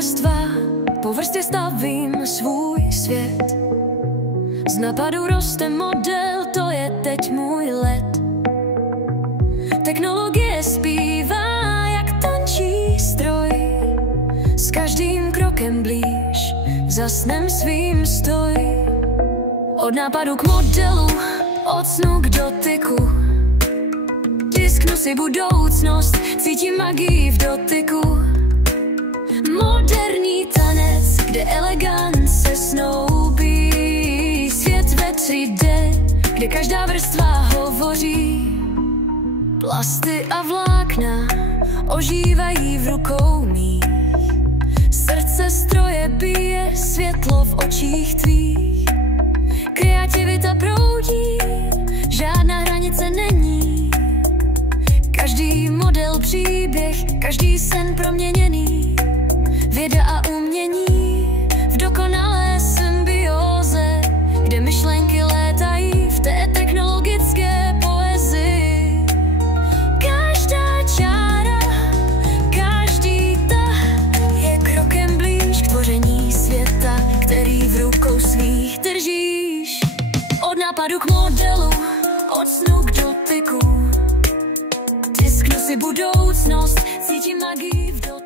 vrstva po vrstvě stavím svůj svět. Z nápadu roste model, to je teď můj let. Technologie zpívá jak tančí stroj. S každým krokem blíž za snem svým stoj. Od nápadu k modelu, od snu k dotyku. Tisknu si budoucnost, cítím magii v dotyku. Moderní tanec, kde elegance snoubí. Svět ve 3D, kde každá vrstva hovoří. Plasty a vlákna ožívají v rukou mých. Srdce stroje bije, světlo v očích tvých. Kreativita proudí, žádná hranice není. Každý model příběh, každý sen proměněný. Věda a umění v dokonalé symbióze, kde myšlenky létají v té technologické poezii. Každá čára, každý tah je krokem blíž k tvoření světa, který v rukou svých držíš. Od nápadu k modelu, od snu k dotyku. Tisknu si budoucnost, cítím magii v dotyku.